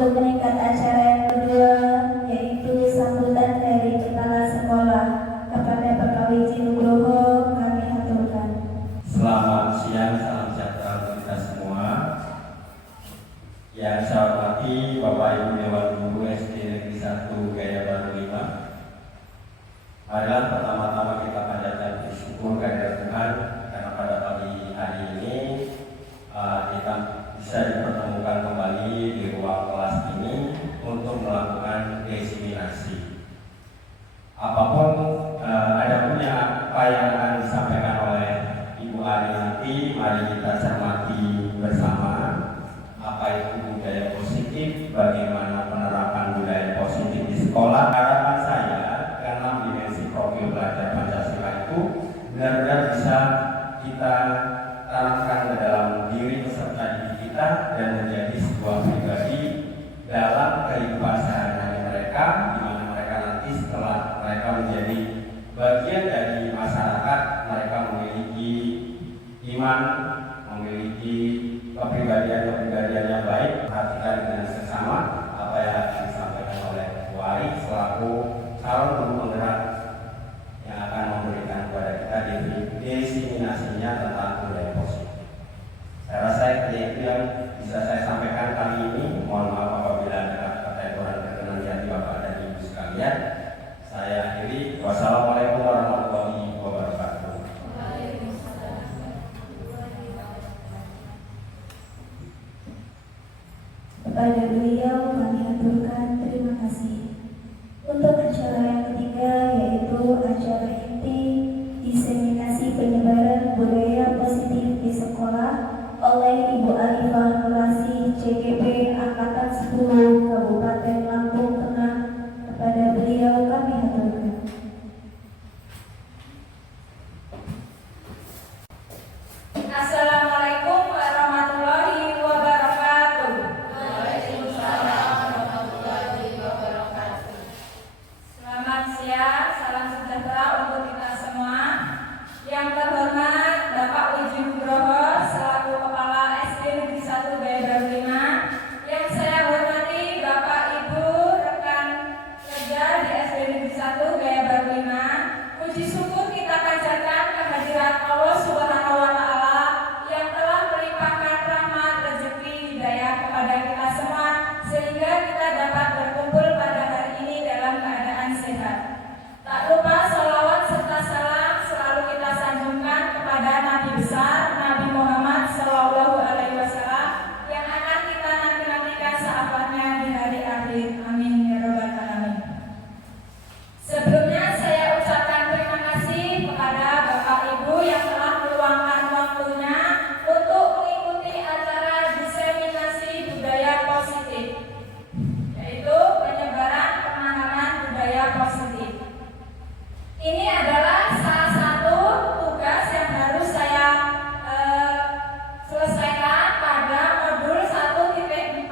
untuk meningkat acara yang kedua, yaitu sambutan dari kepala sekolah. Kepada Bapak Wiji Nugroho kami haturkan. Selamat siang, salam sejahtera untuk kita semua. Yang saya hormati Bapak Ibu Dewan Guru SD Negeri 1 Gaya Baru 5. Marilah pertama-tama kita panjatkan bersyukur kehadirat Tuhan karena pada pagi hari ini kita bisa dipertemukan kembali di ruang kelas ini untuk melakukan diseminasi. Apapun ada punya apa yang akan disampaikan oleh Ibu Ari nanti, mari kita cermati bersama apa itu budaya positif, bagaimana penerapan budaya positif di sekolah. Harapan saya dalam dimensi profil belajar Pancasila itu benar-benar bisa kita tanamkan ke dalam diri peserta didik kita dan menjadi sebuah pribadi dalam kehidupan sehari-hari mereka, di mana mereka nanti setelah mereka menjadi bagian dari masyarakat, mereka memiliki iman, memiliki kepribadian yang baik. Perhatikan dengan sesama apa yang akan disampaikan oleh Bu Ari selaku calon guru penggerak yang akan memberikan kepada kita diseminasinya tentang budaya positif. Saya rasa itu yang bisa saya sampaikan kali ini. Mohon maaf apabila ada kata-kata yang kurang berkenan di hati Bapak dan Ibu sekalian. Saya akhiri. Wassalamualaikum warahmatullahi wabarakatuh. Kepada beliau kami haturkan terima kasih. Untuk acara yang ketiga, yaitu acara inti diseminasi penyebaran budaya positif di sekolah oleh Ibu Arifah Nurasi CGP Angkatan 10 Kabupaten Lampung Tengah. Kepada beliau kami haturkan. Assalamualaikum warahmatullahi wabarakatuh. Waalaikumsalam warahmatullahi wabarakatuh. Selamat siang, salam sejahtera untuk kita semua. Yang terhormat Bapak Wiji Nugroho selaku Kepala SD Negeri 1 Gaya Baru 5. Yang saya hormati Bapak Ibu rekan kerja di SD Negeri 1 Gaya Baru 5. Puji syukur kita panjatkan kehadirat Allah Subhanahu wa Ta'ala yang telah melimpahkan rahmat, rezeki, hidayah kepada kita semua sehingga kita dapat berkumpul pada hari ini dalam keadaan sehat. Tak lupa salawat serta salam selalu kita sanjungkan kepada Nabi besar Nabi Muhammad Sallallahu Alaihi Wasallam yang akan kita nantikan syafaatnya di hari akhir. Amin ya robbal alamin. Sebelumnya saya ucapkan terima kasih kepada Bapak Ibu yang telah meluangkan waktunya untuk mengikuti acara diseminasi budaya positif, yaitu penyebaran pemahaman budaya positif. Ini adalah salah satu tugas yang harus saya selesaikan pada modul 1.4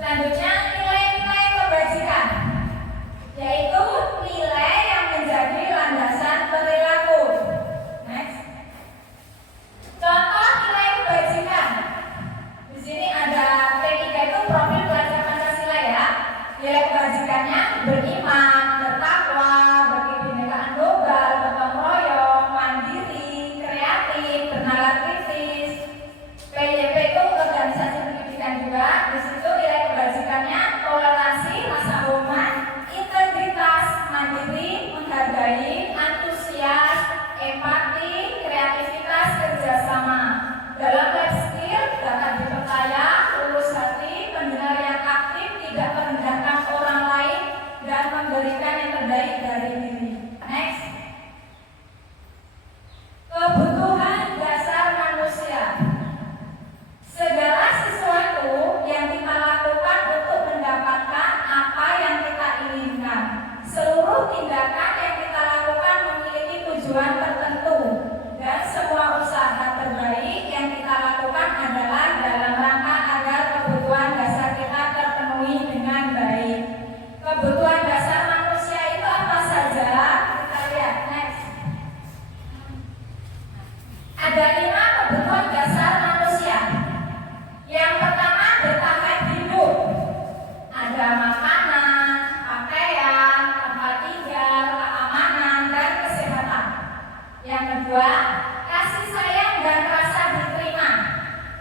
Selanjutnya nilai-nilai kebajikan, yaitu nilai yang menjadi landasan perilaku. Next. Contoh nilai kebajikan. Di sini ada P3 itu profil pelajar Pancasila ya. Nilai kebajikannya beriman, bertakwa, berkebinekaan global, gotong royong, mandiri, kreatif, bernalar kritis. PYP itu organisasi pendidikan juga. Di situ nilai kebajikannya toleransi, rasa hormat, integritas, mandiri, menghargai, antusias, empati, kreativitas, kerjasama. Dalam life skill dapat dipercaya, lurus hati, pendengar yang aktif, tidak merendahkan orang lain, dan memberikan yang terbaik dari diri. Next. Kebutuhan dasar manusia. Segala sesuatu yang kita lakukan untuk mendapatkan apa yang kita inginkan. Seluruh tindakan yang kita lakukan memiliki tujuan tertentu, dan semua usaha terbaik yang kita lakukan adalah dalam rangka agar kebutuhan dasar kita terpenuhi dengan baik. Kebutuhan dasar manusia itu apa saja? Kita lihat next. Ada 5 kebutuhan dasar manusia. Yang pertama, bertahan hidup. Ada makanan, pakaian, tempat tinggal, keamanan, dan kesehatan. Yang kedua, kasih sayang dan rasa diterima.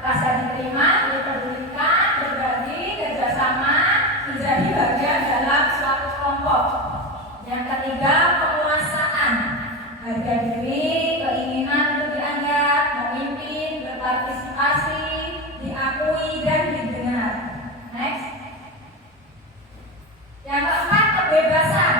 Rasa diterima, dipedulikan, berbagi, kerjasama, menjadi bagian dalam suatu kelompok. Yang ketiga, penguasaan. Harga diri, keinginan untuk dianggap, memimpin, berpartisipasi, diakui, dan didengar. Next. Yang keempat, kebebasan.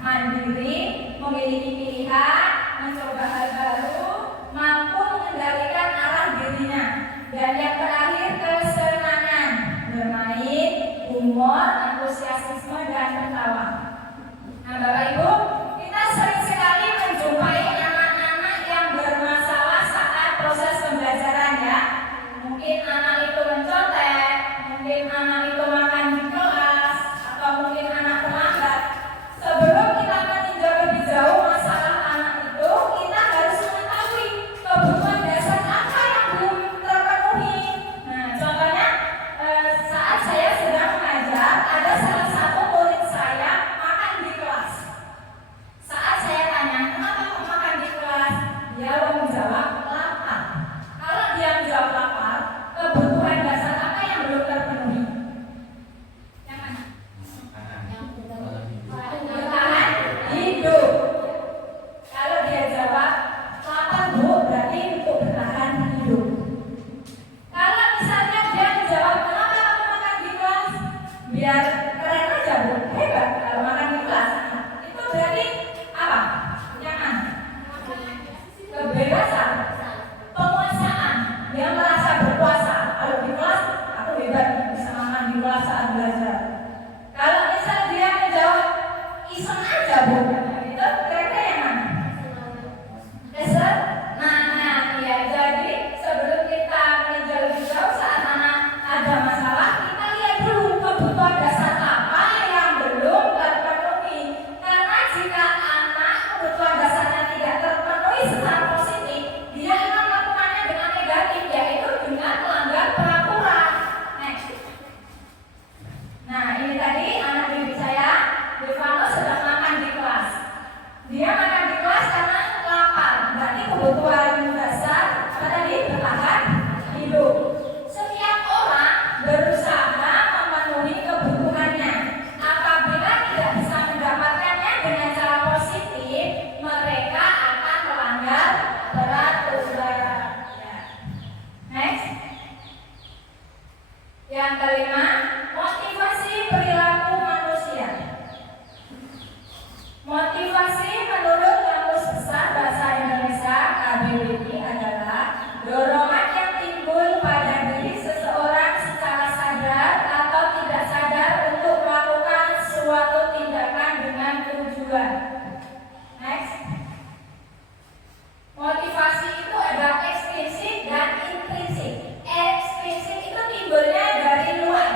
Mandiri, memiliki pilihan, mencoba hal baru, mampu mengendalikan arah dirinya. Dan yang terakhir, kesenangan. Bermain, humor, antusiasme, dan tertawa. Nah, Bapak Ibu, kita sering sekali menjumpai anak-anak yang bermasalah saat proses pembelajaran ya. Mungkin anak itu mencontek, mungkin anak itu makan di kelas, atau mungkin anak terlambat. Sebelum kita meninjau lebih jauh masalah anak itu, kita harus mengetahui kebutuhan dasar apa yang belum terpenuhi. Nah, contohnya saat saya sedang mengajar, ada salah satu murid saya makan di kelas. Saat saya tanya, kenapa kok makan di kelas? Dia menjawab, lapar. Kalau dia menjawab lapar, kebutuhan dasar apa yang belum terpenuhi? Yang mana? Bertahan hidup. Kalau dia jawab lapar Bu, berarti untuk bertahan hidup. Kalau misalnya dia menjawab kenapa kamu makan di kelas? Biar keren aja Bu, hebat kalau makan di kelas. Itu berarti apa? Yang mana? Kebebasan, penguasaan. Dia merasa berkuasa. Kalau di kelas aku hebat bisa makan di kelas saat belajar. Kalau misal dia menjawab iseng aja Bu, itu kira-kira yang mana? Nah, ya jadi sebelum kita meninjau lebih jauh saat anak ada masalah, kita lihat dulu kebutuhan dasar apa yang belum terpenuhi. Karena jika anak kebutuhan dasarnya tidak terpenuhi secara positif, dia akan melakukannya dengan negatif, yaitu dengan melanggar peraturan. Next. Nah, ini tadi anak didik saya, Devano, sedang makan di kelas. Dia makan di kelas karena lapar. Berarti kebutuhan dasar apa tadi? Bertahan hidup. Setiap orang berusaha memenuhi kebutuhannya. Apabila tidak bisa mendapatkannya dengan cara positif, mereka akan melanggar peraturan. Next. Yang kelima, motivasi perilaku manusia. Motivasi menurut Kamus Besar Bahasa Indonesia KBBI adalah dorongan yang timbul pada diri seseorang secara sadar atau tidak sadar untuk melakukan suatu tindakan dengan tujuan. Next. Motivasi itu ada eksplisit dan intrinsik. Eksplisit itu timbulnya dari luar.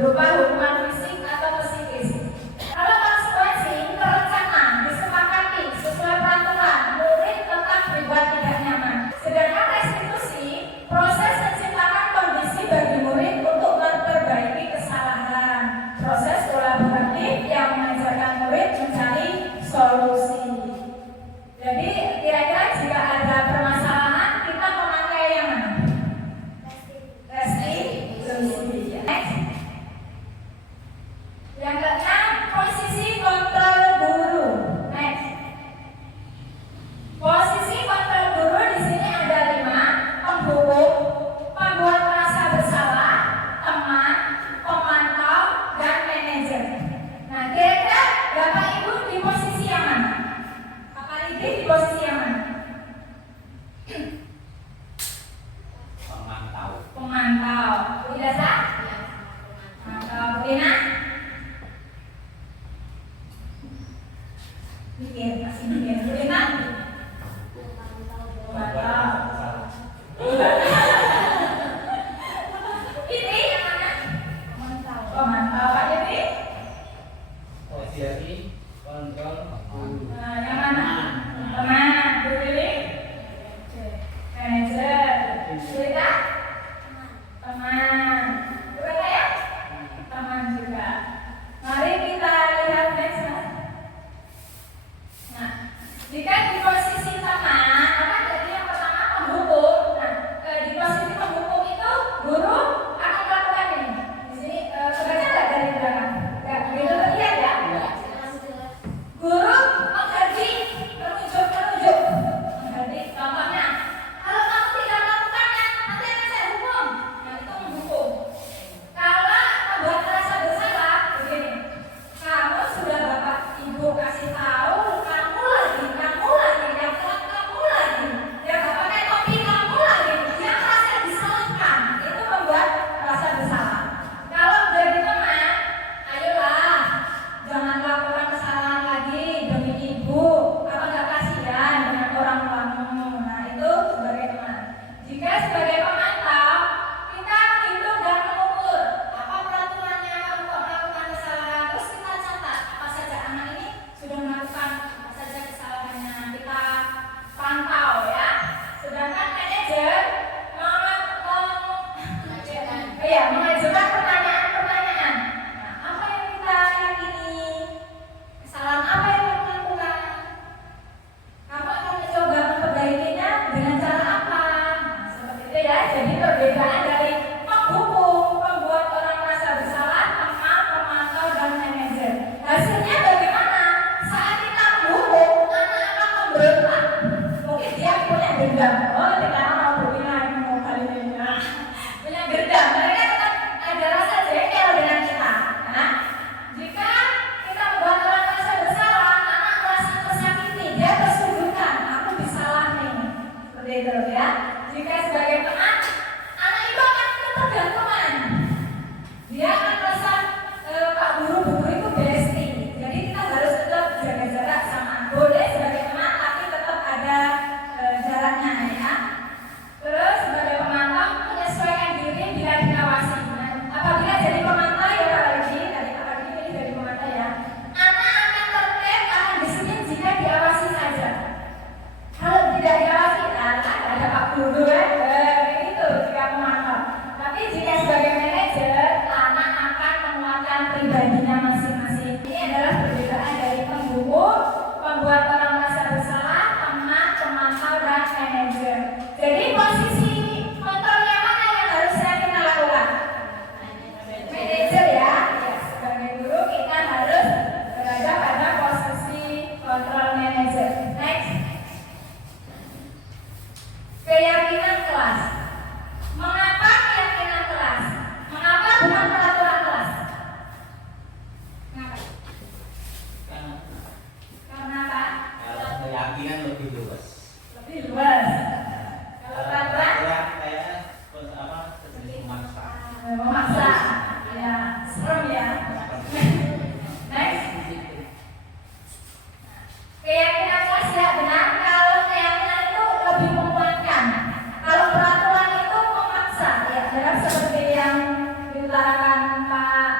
berupa hukuman fisik atau psikis. Kalau konsekuensi terencana, disepakati sesuai peraturan, murid tetap dibuat tidak nyaman. Sedangkan restitusi, proses menciptakan kondisi bagi murid untuk memperbaiki kesalahan. Proses kolaboratif yang mengajarkan murid mencari solusi. Jadi kira-kira jika ada permasalahan kita memakai yang mana? Restitusi. Next. Yang keenam, posisi kontrol guru. Next. Posisi kontrol guru di sini ada 5: penghukum, pembuat merasa bersalah, teman, pemantau, dan manajer. Nah, kira-kira Bapak Ibu di posisi yang mana? Bapak Ibu di posisi yang mana? Pemantau. Pemantau. Bu Idasa? Pemantau. Bu Ina? Mikir, masih mikir. Bu Ina? Pemantau. Ini yang mana? Pemantau. Pemantau. Pak Jadi? Posisi kontrol guru. Nah, yang mana? Teman. Bu Lili? Manajer. Bu Rita? Teman. Bu Rita ya? Teman juga. Mari kita lihat next. Nah, jika di posisi teman, apa jadi yang pertama penghukum. Nah, di posisi penghukum itu guru akan melakukan ini. Di sini kebaca nggak dari belakang? Nggak begitu terlihat ya? Guru menggaji penunjuk. Menggaji. Contohnya, kalau kamu tidak melakukannya, nanti akan saya hukum. Nah, itu menghukum. Kalau membuat rasa bersalah, begini. Kamu sudah Bapak Ibu kasih tahu, kamu lagi, yang telat kamu lagi, yang gak pakai topi kamu lagi, yang merasa disalahkan, itu membuat rasa bersalah. Kalau jadi teman, ayolah, jangan lakukan kesalahan lagi demi ibu. Apa gak kasihan dengan orang tuamu? Nah, itu sebagai teman. Jika sebagai pemantau, kita menghitung dan mengukur apa peraturannya, kamu kok melakukan kesalahan, terus kita catat apa saja anak ini sudah melakukan apa saja kesalahannya, kita pantau ya. Sedangkan manajer mengajukan pertanyaan-pertanyaan. Nah, apa yang kita yakini? Kesalahan apa yang kamu lakukan? Kamu akan mencoba memperbaikinya dengan cara apa? Nah, seperti itu ya. Jadi perbedaan dari penghukum, pembuat orang merasa bersalah, teman, pemantau, dan manajer. Hasilnya bagaimana? Saat kita menghukum, anak akan memberontak. Mungkin dia punya dendam. Oh, kita mau berpindah mau kali ini. Nah, punya dendam. Mereka tetap ada rasa jengkel dengan kita. Nah, jika kita membuat orang merasa bersalah, anak merasa tersakiti, dia tersudutkan. Aku disalah nih. Seperti itu ya. Jika sebagai teman, anak itu akan ketergantungan. Dia akan merasa Pak Guru, Bu Guru itu bestie. Jadi kita harus tetap jaga jarak sama. Boleh sebagai teman, tapi tetap ada jaraknya ya. Terus sebagai pemantau menyesuaikan diri bila diawasi. Nah, apabila jadi pemantau ya Pak Lagi, tadi Pak Lagi ini jadi pemantau ya. Anak akan tertib, akan disiplin jika diawasi saja. Kalau tidak diawasi, ada Pak Guru ya, itu jika pemantau. Tapi jika sebagai manajer, anak akan menguatkan pribadinya masing-masing. Ini adalah perbedaan dari penghukum, pembuat orang merasa bersalah, teman, pemantau, dan manajer. Jadi posisi kontrolnya mana yang harusnya kita lakukan? Manajer ya. Sebagai guru kita harus berada pada posisi kontrol manajer. Next. Keyakinan kelas. Mengapa keyakinan kelas? Mengapa bukan peraturan kelas? Kenapa? Karena apa? Kalau keyakinan lebih luas. Lebih luas. Kalau peraturan Kayak apa? Sejenis memaksa. memaksa. Ya, serem ya. Next. Keyakinan kelas tidak benar kalau keyakinan itu lebih memuaskan. Kalau peraturan itu memaksa, ya, seperti yang diutarakan Pak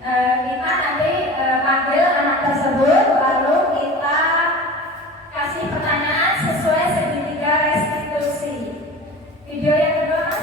kita nanti panggil anak tersebut, lalu kita kasih pertanyaan sesuai segitiga restitusi. Video yang kedua, Mas.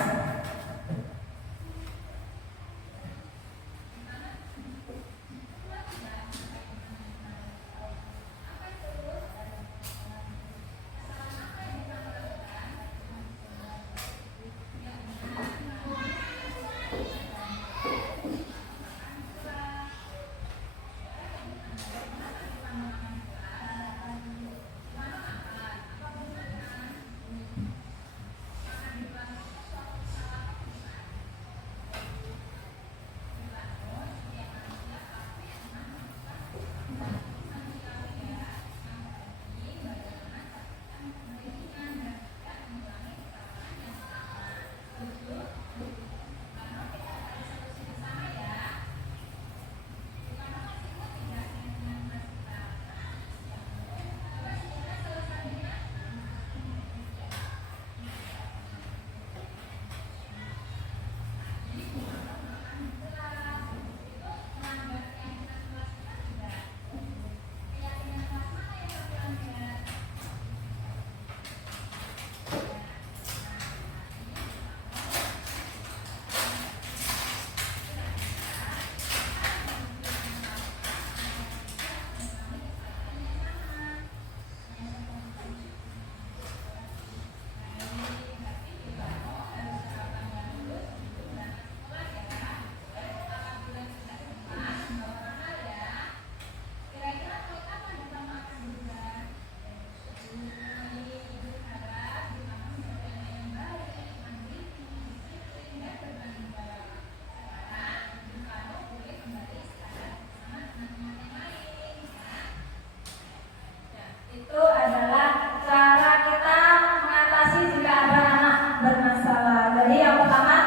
Itu adalah cara kita mengatasi jika ada anak bermasalah. Jadi yang pertama,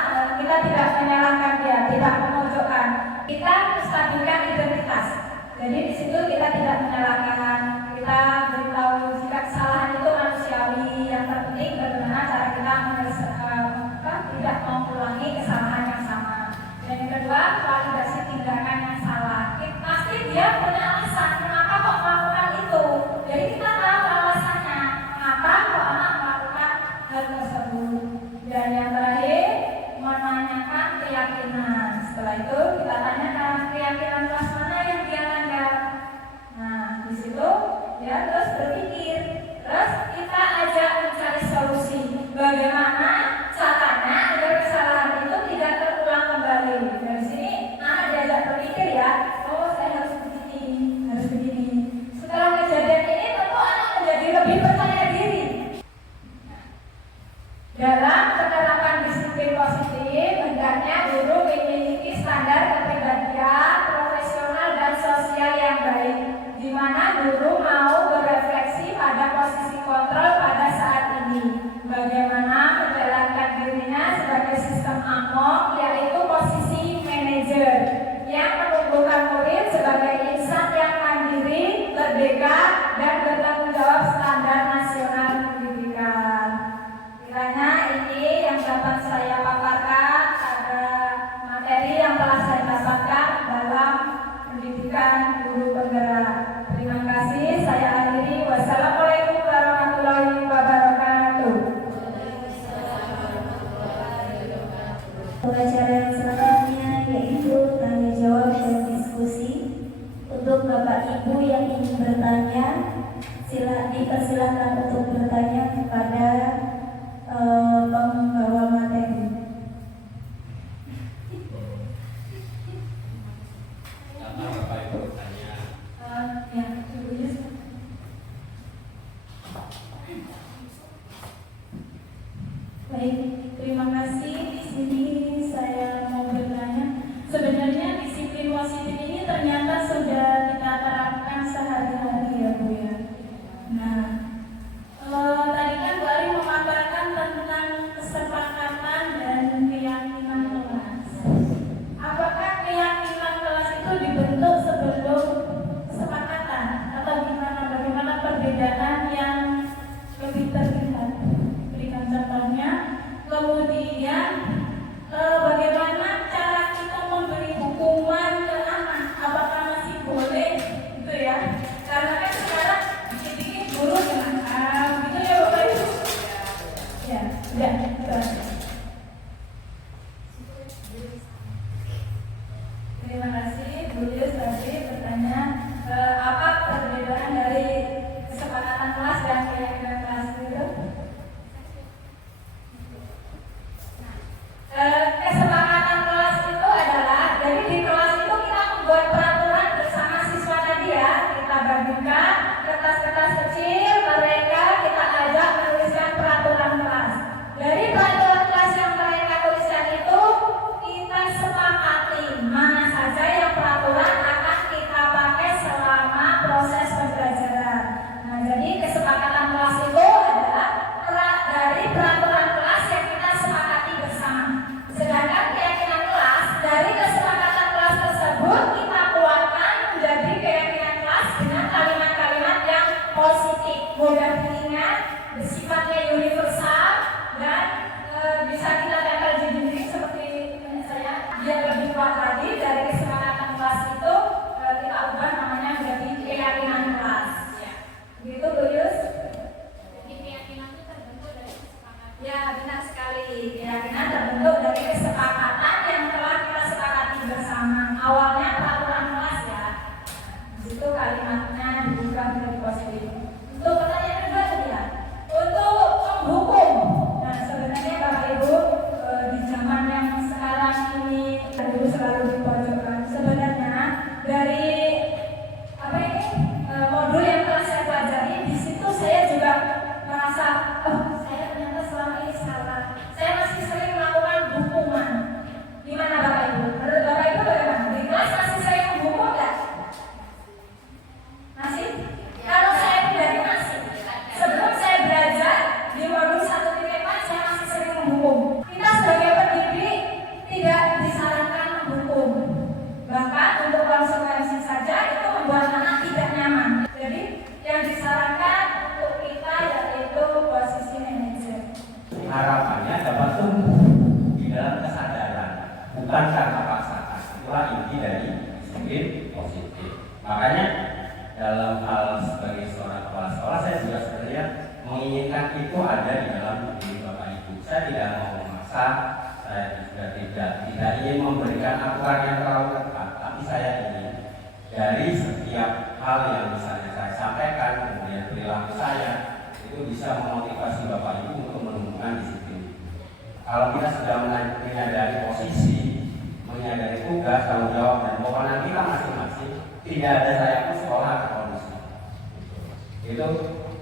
kita tidak menyalahkan dia, tidak memojokkan. Kita stabilkan identitas. Jadi di situ kita tidak menyalahkan. Kita beritahu jika kesalahan itu manusiawi. Yang terpenting bagaimana cara kita tidak mengulangi kesalahan yang sama. Dan yang kedua, validasi tindakan yang salah. Pasti dia punya alasan kenapa kok melakukan itu. Jadi kita tahu alasannya mengapa kok anak melakukan hal tersebut. Dan yang terakhir, menanyakan keyakinan. Setelah itu kita tanyakan keyakinan kelas mana yang dia langgar. Nah, di situ dia terus berpikir. Terus kita ajak mencari solusi. Bagaimana caranya agar kesalahan itu tidak terulang kembali. Dari sini anak diajak berpikir ya. Oh, saya harus begini, harus begini. Setelah kejadian ini tentu anak menjadi lebih percaya diri. Dalam penerapan disiplin positif, hendaknya guru memiliki standar kepribadian, profesional dan sosial yang baik, di mana guru mau berefleksi pada posisi kontrol pada saat ini. Bagaimana menjalankan dirinya sebagai sistem amok, yaitu posisi manajer yang menumbuhkan murid sebagai insan yang mandiri, merdeka, dan bertanggung jawab standar nasional pendidikan. Kiranya ini yang dapat saya paparkan, ada materi yang telah saya dapatkan dalam pendidikan guru penggerak. Terima kasih, saya akhiri. Wassalamualaikum warahmatullahi wabarakatuh. Pengacara yang selanjutnya yaitu tanya jawab dan diskusi. Untuk Bapak Ibu yang ingin bertanya, dipersilakan untuk bertanya kepada pembawa materi. Sama Bapak Ibu bertanya. Ya, dulunya. Baik, terima kasih. Di sini saya mau bertanya. Sebenarnya disiplin positif ini ternyata sudah kita terapkan sehari-hari ya Bu ya. Nah, tadi kan Bu Ari memaparkan tentang kesepakatan dan keyakinan kelas. Apakah keyakinan kelas itu dibentuk sebelum kesepakatan atau gimana? Bagaimana perbedaan yang lebih terlihat? Berikan contohnya. Kemudian bagaimana cara kita memberi hukuman Terima kasih Bu Yus tadi bertanya apa perbedaan dari kesepakatan kelas dan keyakinan kelas itu? Kesepakatan kelas itu adalah jadi di kelas itu kita membuat peraturan bersama siswa tadi ya, kita bagikan kertas-kertas kecil, mereka kita ajak menuliskan peraturan kelas. Dari peraturan kelas yang mereka tuliskan itu kita sepakati mana saja yang peraturan akan kita pakai selama proses pembelajaran. Nah, jadi kesepakatan kelas itu adalah dari peraturan kelas yang kita sepakati bersama. Sedangkan keyakinan kelas dari kesepakatan kelas tersebut kita keluarkan menjadi keyakinan kelas dengan kalimat-kalimat yang positif, mudah diingat, bersifatnya universal dan bisa kita tempel di dinding seperti saya. Dia lebih kuat lagi dari kesepakatan kelas itu kita ubah namanya menjadi keyakinan kelas. Gitu Bu Yus? Ya, benar sekali. Keyakinan terbentuk dari kesepakatan yang telah kita sepakati bersama. Awalnya peraturan kelas ya. Di situ kalimatnya diubah menjadi positif. Untuk pertanyaan kedua tadi ya. Untuk penghukum. Nah, sebenarnya Bapak Ibu di zaman yang sekarang ini dulu selalu dipojokkan. Sebenarnya dari apa ini modul yang telah saya pelajari di situ saya juga merasa saya ternyata selama ini salah. Saya masih sering melakukan hukuman. Gimana Bapak Ibu? Menurut Bapak Ibu bagaimana? Di kelas masih sering menghukum nggak? Masih? Kalau saya pribadi masih. Sebelum saya belajar di modul 1.4 saya masih sering menghukum. Kita sebagai pendidik tidak disarankan menghukum. Bahkan untuk konsekuensi saja itu membuat anak tidak nyaman. Jadi yang disarankan untuk kita yaitu posisi manajer. Harapannya dapat tumbuh di dalam kesadaran, bukan karena paksaan. Itulah inti dari disiplin positif. Makanya dalam hal sebagai seorang kepala sekolah, saya juga sebenarnya menginginkan itu ada di dalam diri Bapak Ibu. Saya tidak mau memaksa, saya juga tidak ingin memberikan aturan yang terlalu ketat, tapi saya ingin dari setiap hal yang misalnya saya sampaikan, kemudian perilaku saya itu bisa memotivasi Bapak Ibu untuk menumbuhkan disiplin. Kalau kita sudah menyadari posisi, menyadari tugas, tanggung jawab dan kewenangan kita masing-masing, tidak ada saya pun sekolah atau kondisi. Itu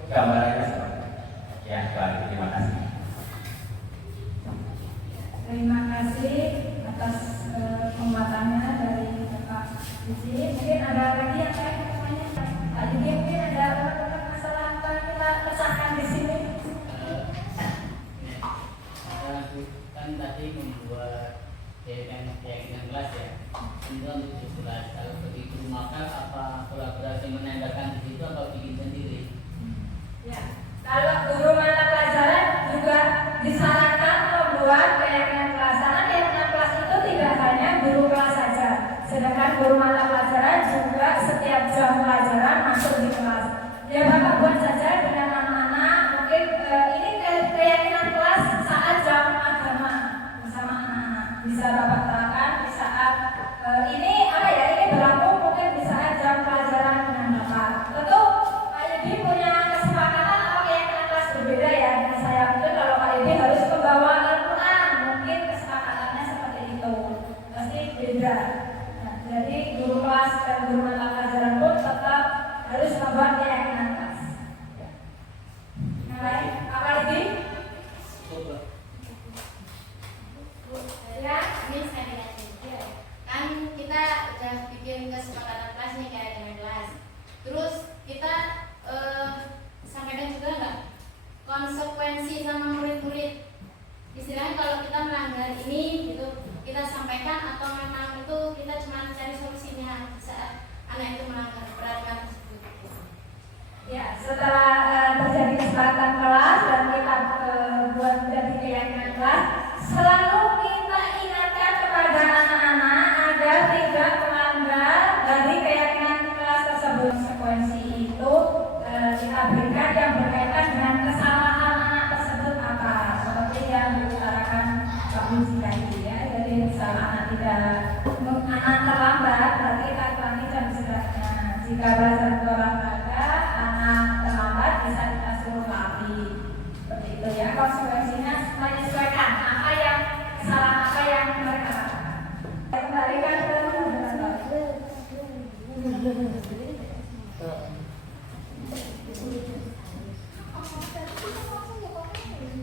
gambarannya seperti itu. Ya, baik. Terima kasih. Terima kasih atas penguatannya dari Bapak Yudi. Mungkin ada lagi yang saya tanya. Pak Yudi mungkin ada masalah apa kita pecahkan di sini? Kan tadi membuat keyakinan kelas ya. Untuk 17. Kalau begitu maka apa kolaborasi menandakan di situ atau bikin sendiri? Ya. Kalau guru mata pelajaran juga disarankan membuat keyakinan kelas. Karena keyakinan kelas itu tidak hanya guru kelas saja. Sedangkan guru mata pelajaran juga setiap jam pelajaran masuk di kelas. Ya Bapak buat saja dengan anak-anak. Mungkin ini keyakinan kelas saat jam agama bersama anak-anak. Bisa Bapak terangkan di saat ini apa ya? Ini berlaku mungkin di saat jam pelajaran dengan Bapak. Tentu Pak Yudi punya kesepakatan atau keyakinan kelas berbeda ya dengan saya. Mungkin kalau Pak Yudi harus membawa Al-Quran, mungkin kesepakatannya seperti itu. Pasti beda. Nah, jadi guru kelas dan guru mata pelajaran pun tetap harus membuat keyakinan kelas. Yang lain, apa lagi? Ya, ini saya dikasih. Kan kita udah bikin kesepakatan kelas nih kayak dengan kelas. Terus kita sampaikan juga nggak konsekuensi sama murid-murid. Istilahnya kalau kita melanggar ini gitu, kita sampaikan atau memang itu kita cuma cari solusinya saat anak itu melanggar peraturan tersebut. Ya, setelah terjadi kesepakatan kelas dan kita buat menjadi keyakinan kelas, selalu kita ingatkan kepada anak-anak agar tidak melanggar dari keyakinan kelas tersebut. Konsekuensi itu kita berikan yang berkaitan dengan kesalahan anak tersebut apa, seperti yang diutarakan Pak Yudi tadi ya. Jadi misalnya anak terlambat Jika belajar olahraga, anak terlambat bisa kita suruh lari. Seperti itu ya. Konsekuensinya menyesuaikan apa yang kesalahan apa yang mereka lakukan. Saya kembalikan ke moderator.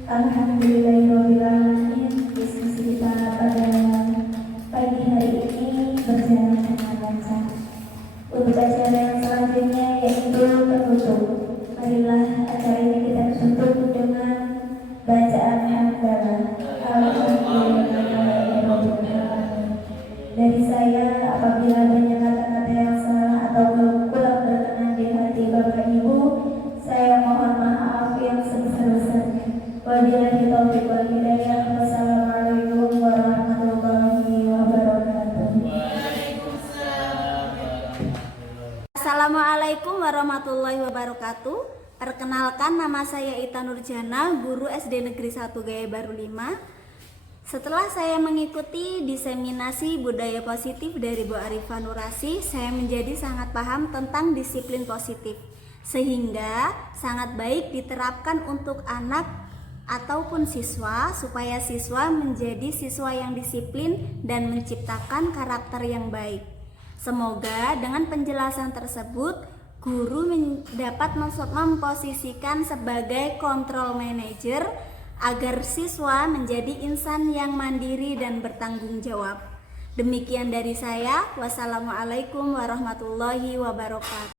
Alhamdulillahirrahmanirrahim. Diskusi kita pada pagi hari ini berjalan dengan lancar. Untuk acara yang selanjutnya yaitu tertutup. Marilah acara ini kita tutup dengan bacaan hamdalah. Alhamdulillahirrahmanirrahim. Dari saya, apabila banyak kata-kata yang salah atau kurang berkenan di hati Bapak Ibu, saya mohon maaf yang sebesar-besarnya. Wabillahi taufiq wal hidayah. Wassalamualaikum warahmatullahi wabarakatuh. Assalamualaikum warahmatullahi wabarakatuh. Perkenalkan, nama saya Ita Nurjana, guru SD Negeri 1 Gaya Baru 5. Setelah saya mengikuti diseminasi budaya positif dari Bu Arifah Nurasi, saya menjadi sangat paham tentang disiplin positif, sehingga sangat baik diterapkan untuk anak ataupun siswa, supaya siswa menjadi siswa yang disiplin dan menciptakan karakter yang baik. Semoga dengan penjelasan tersebut, guru dapat memposisikan sebagai control manager agar siswa menjadi insan yang mandiri dan bertanggung jawab. Demikian dari saya. Wassalamualaikum warahmatullahi wabarakatuh.